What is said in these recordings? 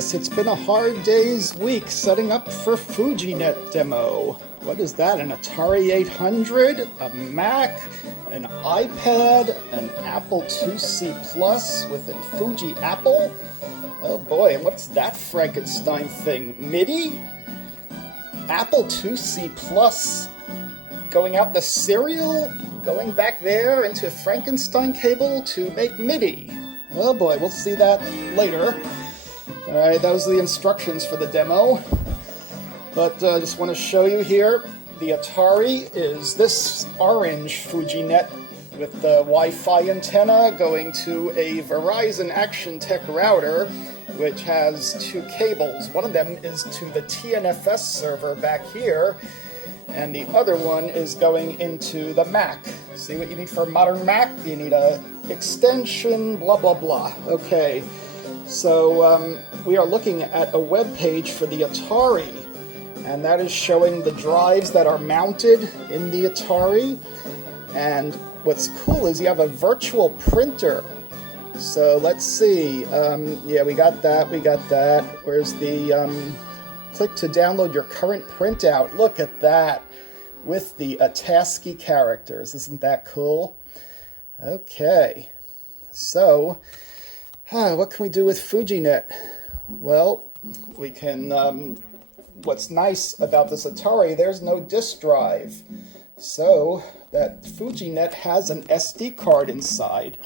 Yes, it's been a hard day's week setting up for Fujinet demo. What is that? An Atari 800, a Mac, an iPad, an Apple IIc Plus with a Fuji Apple? Oh boy, and what's that Frankenstein thing? MIDI? Apple IIc Plus going out the serial? Going back there into Frankenstein cable to make MIDI? Oh boy, we'll see that later. Alright, those are the instructions for the demo. But I just want to show you here, the Atari is this orange Fujinet with the Wi-Fi antenna going to a Verizon Action Tech router, which has two cables. One of them is to the TNFS server back here, and the other one is going into the Mac. See what you need for a modern Mac? You need a extension, blah, blah, blah. Okay, so we are looking at a web page for the Atari, and that is showing the drives that are mounted in the Atari. And what's cool is you have a virtual printer. So let's see. Yeah, we got that. Where's the click to download your current printout? Look at that with the ASCII characters. Isn't that cool? Okay, so what can we do with Fujinet? Well, we can, what's nice about this Atari, there's no disk drive. So that Fujinet has an SD card inside.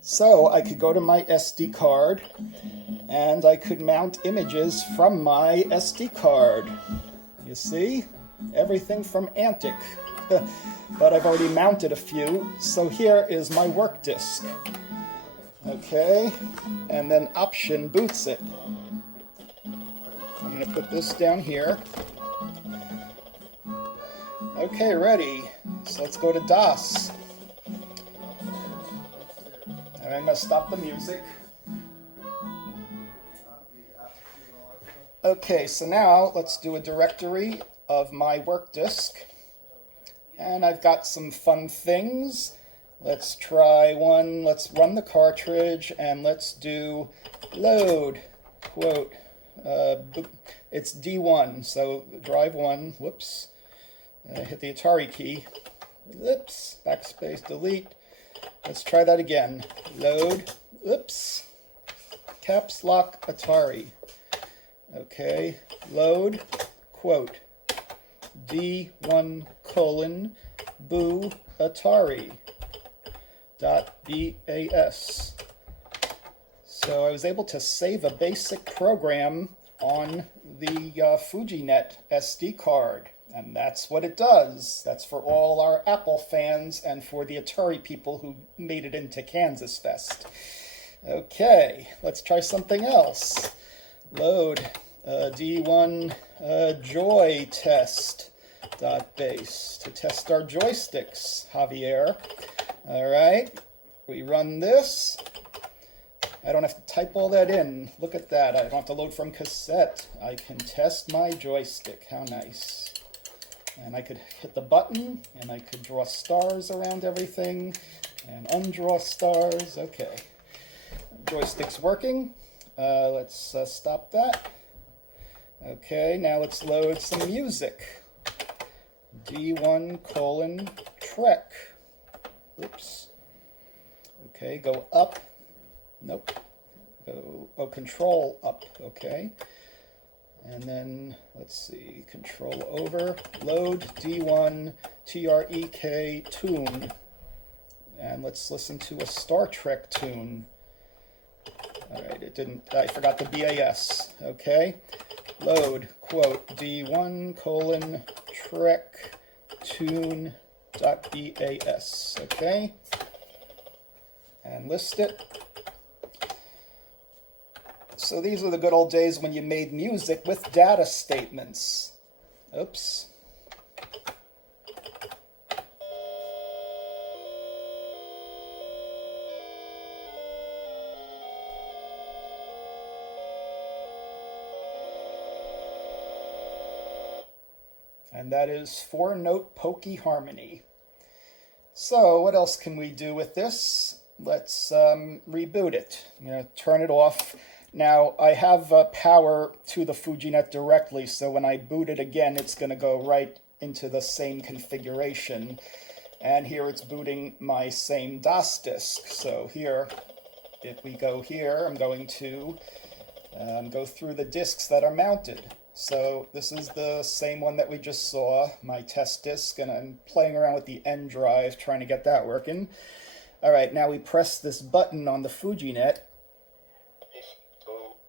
So I could go to my SD card and I could mount images from my SD card. You see? Everything from Antic. But I've already mounted a few, so here is my work disk. Okay, and then Option boots it. I'm going to put this down here. Okay, ready. So let's go to DOS. And I'm going to stop the music. Okay, so now let's do a directory of my work disk. And I've got some fun things. Let's try one. Let's run the cartridge and let's do load, quote, it's D1, so drive 1, whoops, hit the Atari key, whoops, backspace, delete. Let's try that again. Load, oops, caps lock Atari. Okay, load, quote, D1 colon boo Atari .bas. So I was able to save a basic program on the Fujinet SD card, and that's what it does. That's for all our Apple fans and for the Atari people who made it into Kansas Fest. Okay, let's try something else. Load D1 joy test .base to test our joysticks, Javier. All right, we run this. I don't have to type all that in. Look at that. I don't have to load from cassette. I can test my joystick. How nice. And I could hit the button, and I could draw stars around everything, and undraw stars. Okay. Joystick's working. Let's stop that. Okay, now let's load some music. D1 colon Trek. Oops. Okay, go up. Nope. Go, control up. Okay. And then, let's see, control over, load D1 TREK tune. And let's listen to a Star Trek tune. All right, it didn't, I forgot the BAS. Okay. Load, quote, D1 colon Trek tune .bas. Okay. And list it. So these were the good old days when you made music with data statements. Oops. And that is 4-note pokey harmony. So what else can we do with this? Let's reboot it. I'm going to turn it off. Now, I have power to the Fujinet directly, so when I boot it again, it's going to go right into the same configuration. And here it's booting my same DOS disk. So here, if we go here, I'm going to go through the disks that are mounted. So this is the same one that we just saw, my test disk, and I'm playing around with the N drive, trying to get that working. All right, now we press this button on the Fujinet.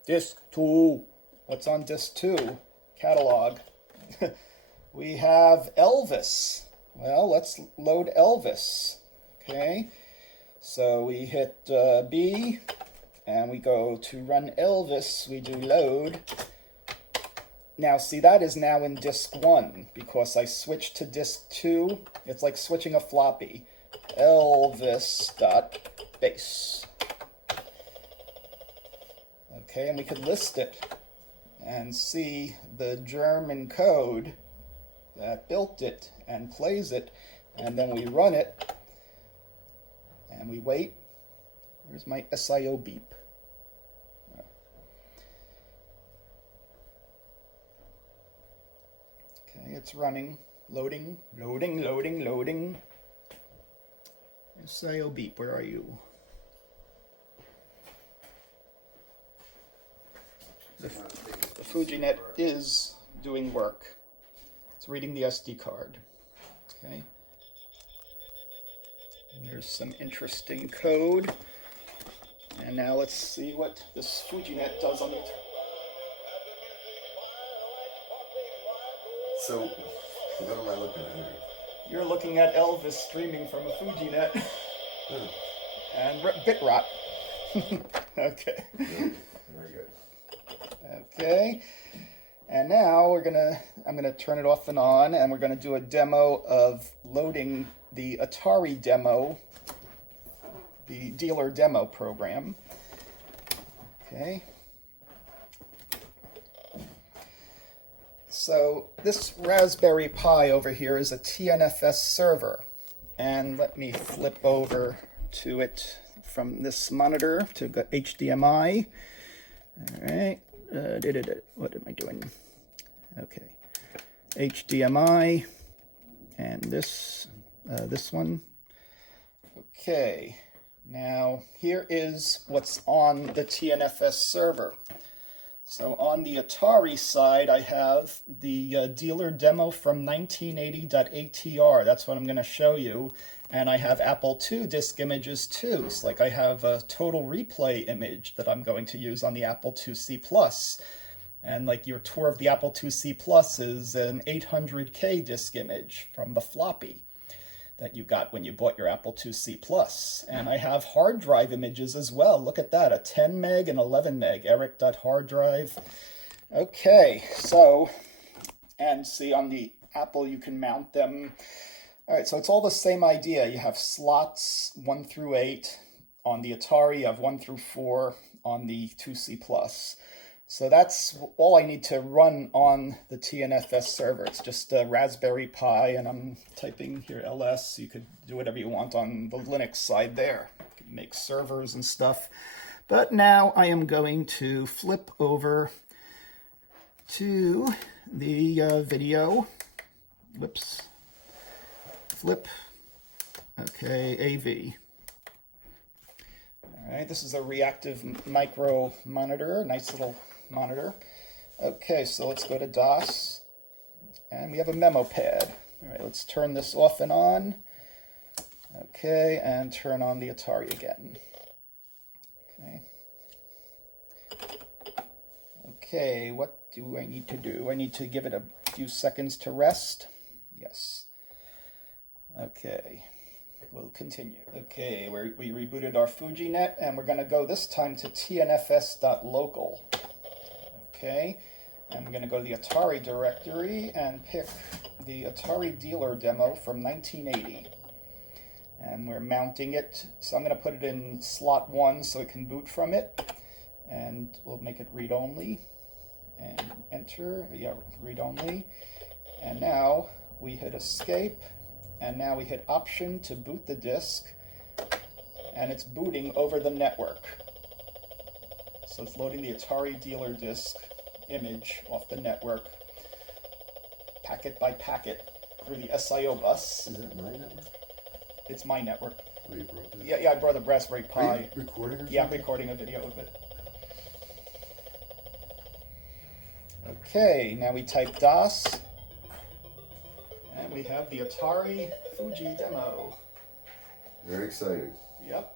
Disk 2. What's on disk 2? Catalog. We have Elvis. Well, let's load Elvis. Okay, so we hit B, and we go to run Elvis. We do load. Now, see, that is now in disk 1 because I switched to disk 2. It's like switching a floppy. Elvis.base. Okay, and we could list it and see the German code that built it and plays it, and then we run it and we wait. Where's my SIO beep? Okay, it's running, loading. SIO beep, where are you? The Fujinet is doing work. It's reading the SD card. Okay. And there's some interesting code. And now let's see what this Fujinet does on it. So, what am I looking at here? You're looking at Elvis streaming from a Fujinet. And bit rot. Okay. Very good. Okay. And now I'm gonna turn it off and on, and we're gonna do a demo of loading the Atari demo, the dealer demo program. Okay. So this Raspberry Pi over here is a TNFS server. And let me flip over to it from this monitor to HDMI. All right. What am I doing? Okay. HDMI and this one. Okay. Now here is what's on the TNFS server. So on the Atari side, I have the dealer demo from 1980.ATR. That's what I'm going to show you. And I have Apple II disk images too. So like I have a total replay image that I'm going to use on the Apple IIc Plus. And like your tour of the Apple IIc Plus is an 800K disk image from the floppy that you got when you bought your Apple IIc Plus. And I have hard drive images as well. Look at that, a 10 meg and 11 meg, Eric.hard drive. Okay, so, and see on the Apple you can mount them. All right, so it's all the same idea. You have slots 1 through 8. On the Atari, you have 1 through 4 on the IIc Plus. So that's all I need to run on the TNFS server. It's just a Raspberry Pi, and I'm typing here ls. You could do whatever you want on the Linux side there. You can make servers and stuff. But now I am going to flip over to the video. Whoops. Flip. Okay, AV. All right, this is a reactive micro monitor, nice little monitor. Okay, so let's go to DOS, and we have a memo pad. All right, let's turn this off and on. Okay, and turn on the Atari again. Okay. Okay, what do I need to do? I need to give it a few seconds to rest. Yes. Okay. We'll continue. Okay, we rebooted our Fujinet, and we're going to go this time to tnfs.local. Okay, and we're going to go to the Atari directory and pick the Atari dealer demo from 1980. And we're mounting it, so I'm going to put it in slot 1 so it can boot from it. And we'll make it read-only. And enter, yeah, read-only. And now we hit escape. And now we hit option to boot the disk, and it's booting over the network. So it's loading the Atari dealer disk image off the network, packet by packet, through the SIO bus. Is that my network? It's my network. Oh, you brought that? Yeah, I brought a Raspberry Pi. Are you recording or something? Yeah, I'm recording a video of it. Okay, now we type DOS, and we have the Atari Fuji demo. Very exciting. Yep.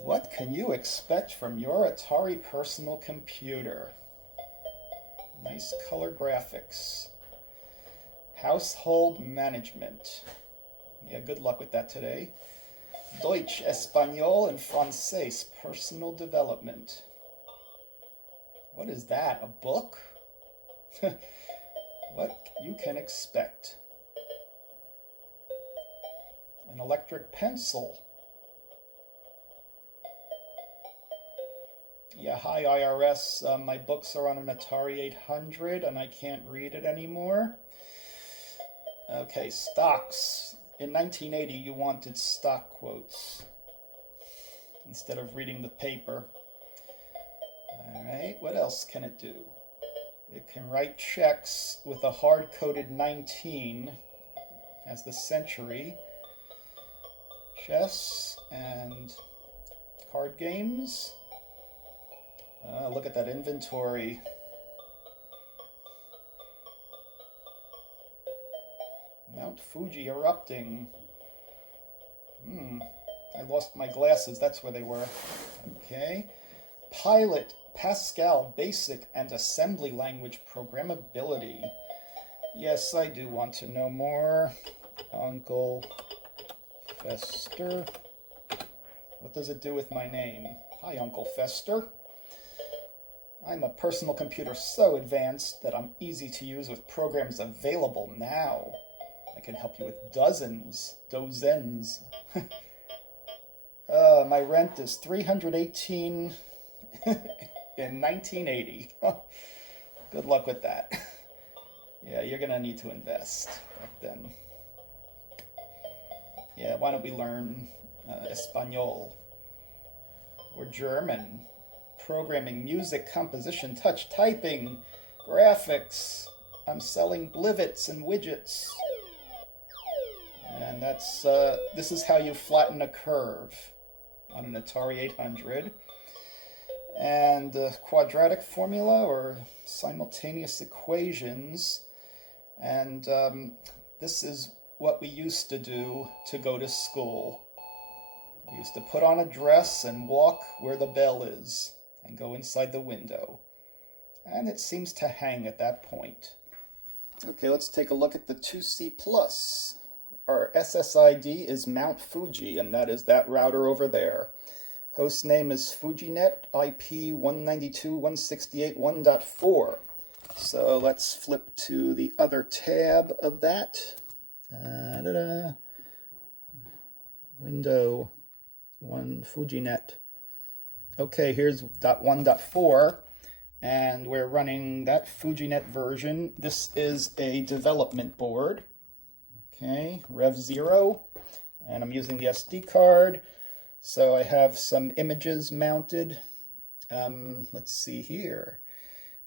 What can you expect from your Atari personal computer? Nice color graphics. Household management. Yeah, good luck with that today. Deutsch, Espanol, and Francais, personal development. What is that, a book? What you can expect. An electric pencil. Yeah, hi IRS, my books are on an Atari 800 and I can't read it anymore. Okay, stocks. In 1980, you wanted stock quotes instead of reading the paper. All right, what else can it do? It can write checks with a hard-coded 19 as the century. Chess and card games. Look at that inventory. Mount Fuji erupting. I lost my glasses. That's where they were. Okay. Pilot, Pascal, Basic, and Assembly Language Programmability. Yes, I do want to know more. Uncle Fester. What does it do with my name? Hi, Uncle Fester. I'm a personal computer so advanced that I'm easy to use with programs available now. I can help you with dozens. My rent is $318 in 1980. Good luck with that. Yeah, you're gonna need to invest back then. Yeah, why don't we learn Espanol or German? Programming, music, composition, touch, typing, graphics. I'm selling blivets and widgets. And that's this is how you flatten a curve on an Atari 800. And quadratic formula or simultaneous equations. And this is what we used to do to go to school. We used to put on a dress and walk where the bell is and go inside the window. And it seems to hang at that point. Okay, let's take a look at the 2C+. Our SSID is Mount Fuji, and that is that router over there. Host name is Fujinet, IP 192.168.1.4. So let's flip to the other tab of that. Window 1 Fujinet. Okay, here's .1.4, and we're running that Fujinet version. This is a development board. Okay, Rev 0, and I'm using the SD card. So I have some images mounted. Let's see here.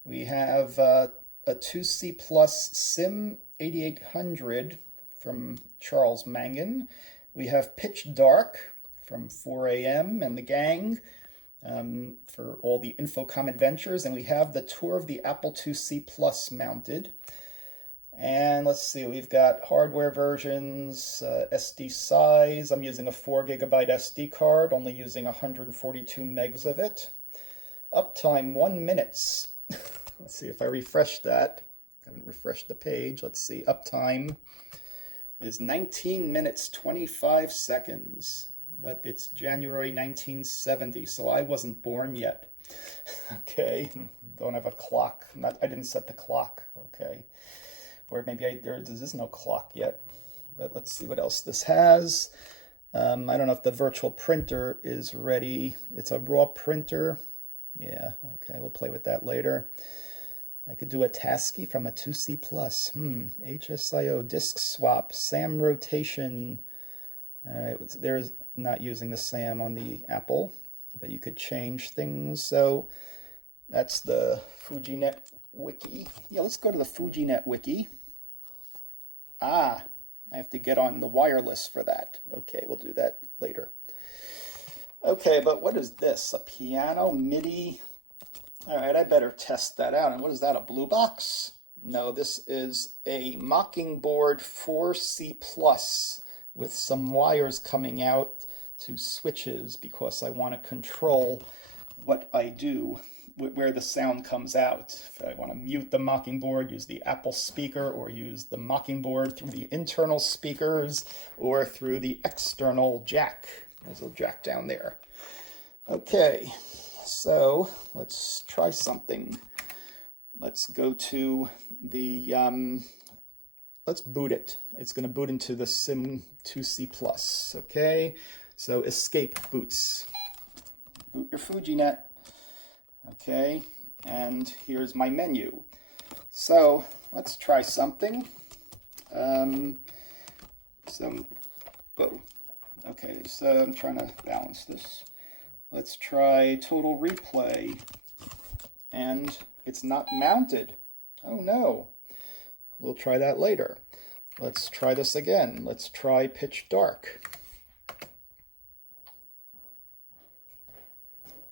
We have a 2C Plus Sim 8800 from Charles Mangan. We have Pitch Dark from 4AM and the gang for all the Infocom adventures. And we have the tour of the Apple IIc Plus mounted. And let's see, we've got hardware versions, SD size. I'm using a 4 gigabyte SD card, only using 142 megs of it. Uptime, 1 minute. Let's see if I refresh that. I haven't refreshed the page. Let's see, uptime is 19 minutes, 25 seconds. But it's January 1970, so I wasn't born yet. Okay, don't have a clock. I didn't set the clock, okay. Or maybe there is no clock yet. But let's see what else this has. I don't know if the virtual printer is ready. It's a raw printer. Yeah, okay, we'll play with that later. I could do a TASCII from a 2C+. HSIO, disk swap, SAM rotation. All right, there's not using the SAM on the Apple, but you could change things. So that's the Fujinet wiki. Yeah, let's go to the Fujinet wiki. Ah, I have to get on the wireless for that. Okay, we'll do that later. Okay, but what is this? A piano MIDI? All right, I better test that out. And what is that, a blue box? No, this is a Mockingboard 4C Plus with some wires coming out to switches because I want to control what I do, where the sound comes out. If I want to mute the Mockingboard, use the Apple speaker, or use the Mockingboard through the internal speakers or through the external jack. There's a jack down there. Okay, so let's try something. Let's go to the, let's boot it. It's going to boot into the Sim 2C Plus, okay? So escape boots. Boot your Fujinet, okay? And here's my menu. So let's try something. Okay, so I'm trying to balance this. Let's try Total Replay. And it's not mounted. Oh no. We'll try that later. Let's try this again. Let's try Pitch Dark.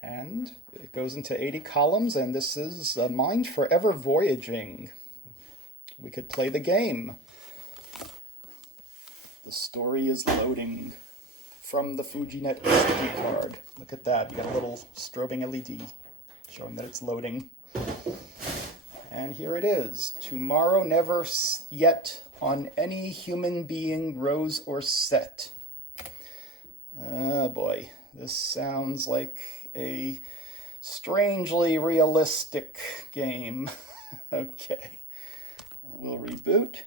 And it goes into 80 columns, and this is Mind Forever Voyaging. We could play the game. The story is loading from the Fujinet SD card. Look at that. You got a little strobing LED showing that it's loading. And here it is. Tomorrow never yet on any human being rose or set. Oh boy, this sounds like a strangely realistic game. Okay, we'll reboot.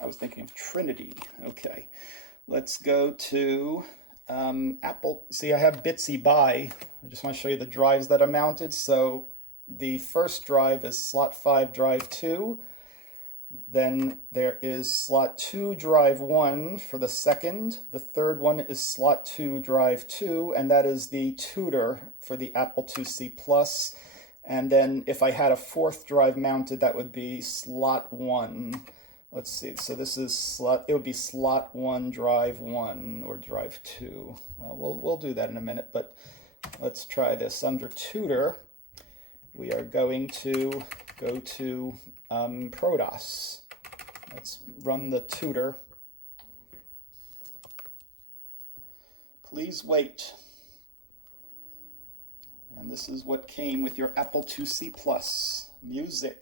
I was thinking of Trinity. Okay, let's go to Apple. See, I have Bitsy Buy. I just want to show you the drives that are mounted. So the first drive is slot 5, drive 2. Then there is slot 2, drive 1 for the second. The third one is slot 2, drive 2, and that is the tutor for the Apple IIc Plus. And then if I had a fourth drive mounted, that would be slot 1. Let's see, so this is slot, it would be slot 1, drive 1, or drive 2. Well, we'll do that in a minute, but let's try this. Under tutor, we are going to go to ProDOS. Let's run the tutor. Please wait. And this is what came with your Apple IIc Plus. Music,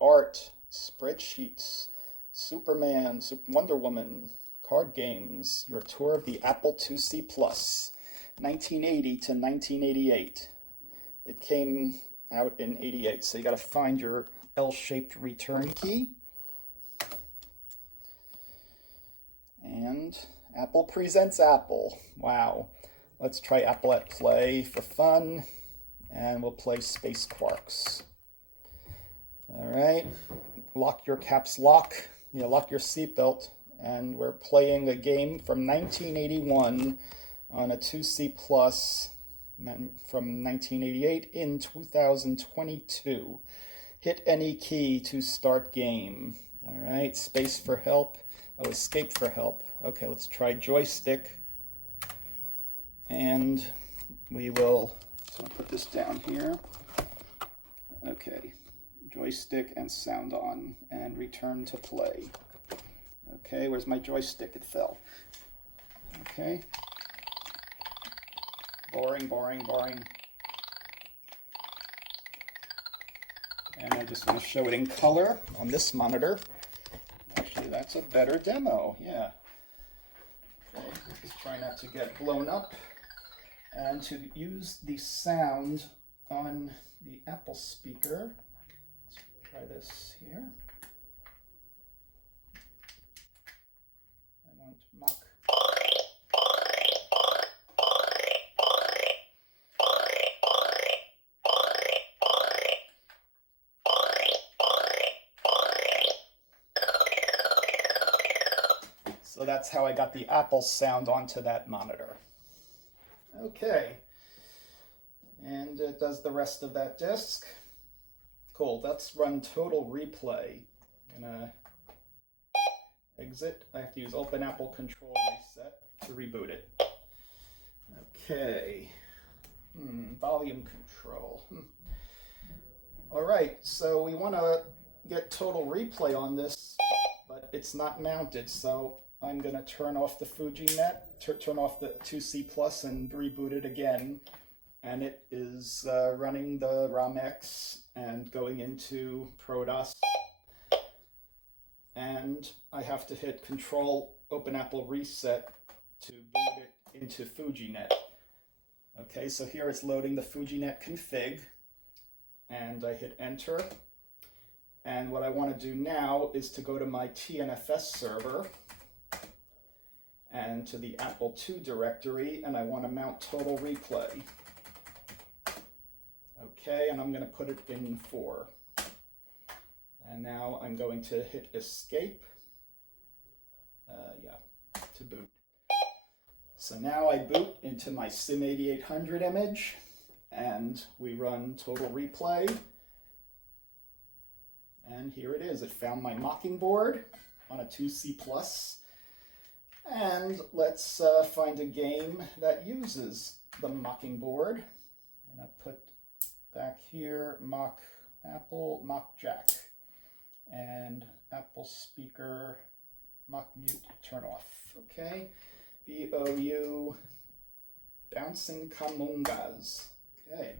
art, spreadsheets, Superman, Wonder Woman, card games, your tour of the Apple IIc Plus, 1980 to 1988. It came out in 88, so you got to find your L-shaped return key. And Apple presents Apple. Wow. Let's try Apple at Play for fun, and we'll play Space Quarks. All right, lock your caps lock. Lock your seatbelt, and we're playing a game from 1981 on a 2C Plus from 1988 in 2022. Hit any key to start game. All right, space for help. Oh, escape for help. Okay, let's try joystick. And we will, so I'll put this down here. Okay. Joystick and sound on, and return to play. Okay, where's my joystick? It fell. Okay. Boring, boring, boring. And I just want to show it in color on this monitor. Actually, that's a better demo, yeah. Okay, just try not to get blown up. And to use the sound on the Apple speaker, try this here. I want Mach. So that's how I got the Apple sound onto that monitor. Okay, and it does the rest of that disk. Cool, let's run Total Replay. I'm gonna exit. I have to use Open Apple Control Reset to reboot it. Okay, volume control. All right, so we want to get Total Replay on this, but it's not mounted, so I'm going to turn off the Fujinet, turn off the 2C Plus and reboot it again. And it is running the ROM-X and going into ProDOS. And I have to hit Control Open Apple Reset to boot it into Fujinet. Okay, so here it's loading the Fujinet config. And I hit Enter. And what I want to do now is to go to my TNFS server and to the Apple II directory, and I want to mount Total Replay. Okay, and I'm going to put it in 4. And now I'm going to hit Escape. To boot. So now I boot into my SIM8800 image, and we run Total Replay. And here it is. It found my Mockingboard on a 2C Plus. And let's find a game that uses the Mockingboard. And I put back here Mock Apple, Mock Jack, and Apple speaker, Mock mute, turn off. Okay, BOU, Bouncing Kamungas. Okay.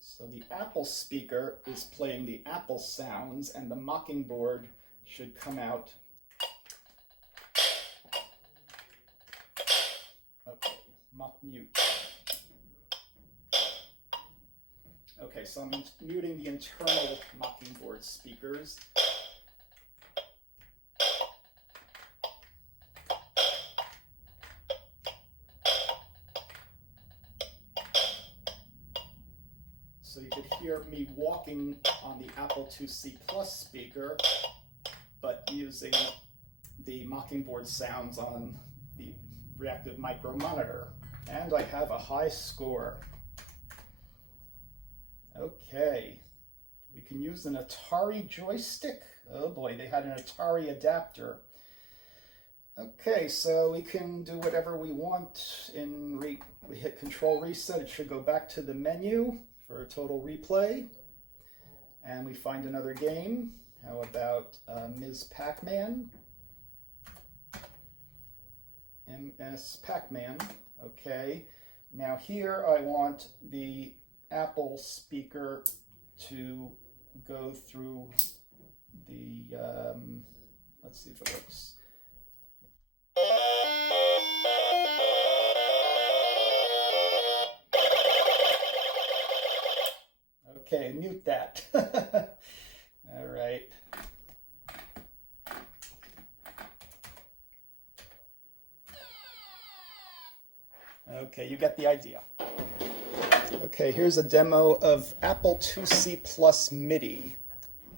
So the Apple speaker is playing the Apple sounds, and the Mockingboard should come out. Okay, Mock mute. Okay, so I'm muting the internal Mockingboard speakers. So you could hear me walking on the Apple IIc Plus speaker, but using the Mockingboard sounds on the reactive micro monitor. And I have a high score. Okay, we can use an Atari joystick. Oh boy, they had an Atari adapter. Okay, so we can do whatever we want. We hit Control Reset, it should go back to the menu for Total Replay. And we find another game. How about Ms. Pac-Man? MS Pac-Man. Okay, now here I want the Apple speaker to go through the, let's see if it works. Okay, mute that. All right. Okay, you get the idea. Okay, here's a demo of Apple IIc Plus MIDI.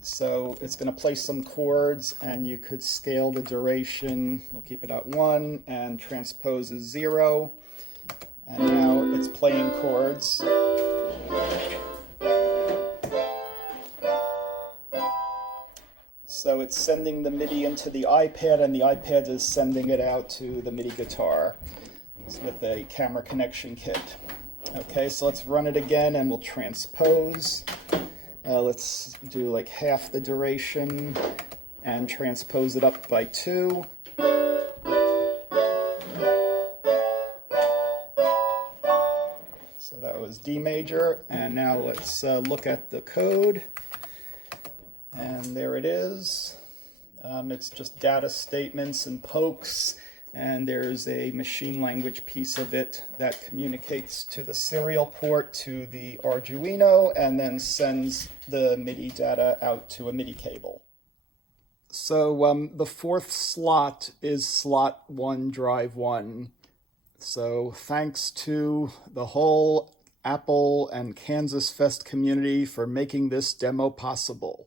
So it's going to play some chords, and you could scale the duration. We'll keep it at 1, and transpose is 0. And now it's playing chords. So it's sending the MIDI into the iPad, and the iPad is sending it out to the MIDI guitar. It's with a camera connection kit. Okay, so let's run it again, and we'll transpose. Let's do like half the duration and transpose it up by 2. So that was D major, and now let's look at the code. And there it is. It's just data statements and pokes, and there's a machine language piece of it that communicates to the serial port to the Arduino and then sends the MIDI data out to a MIDI cable. So the fourth slot is slot 1, drive 1. So thanks to the whole Apple and Kansas Fest community for making this demo possible.